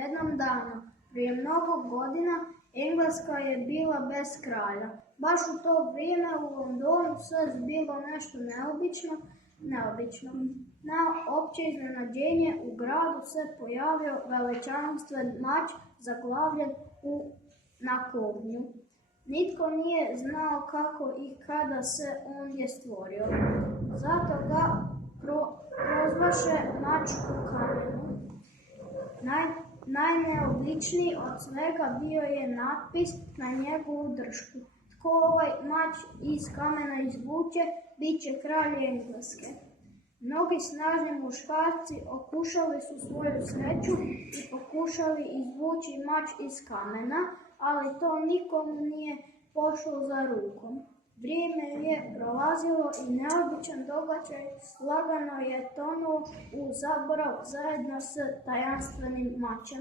Jednom danu, prije mnogo godina, Engleska je bila bez kralja. Baš u to vrijeme u Londonu sve bilo nešto neobično. Na opće iznenađenje u gradu se pojavio veličanstven mač zaglavljen na klovnju. Nitko nije znao kako i kada se ondje stvorio. Zato ga prozvaše mač u kamenu. Najneobičniji od svega bio je natpis na njegovu dršku. Tko ovaj mač iz kamena izvuče, bit će kralj Engleske. Mnogi snažni muškarci okušali su svoju sreću i pokušali izvući mač iz kamena, ali to nikomu nije pošlo za rukom. Vrijeme je prolazilo i neobičan događaj lagano je tonuo u zaborav zajedno s tajanstvenim mačem.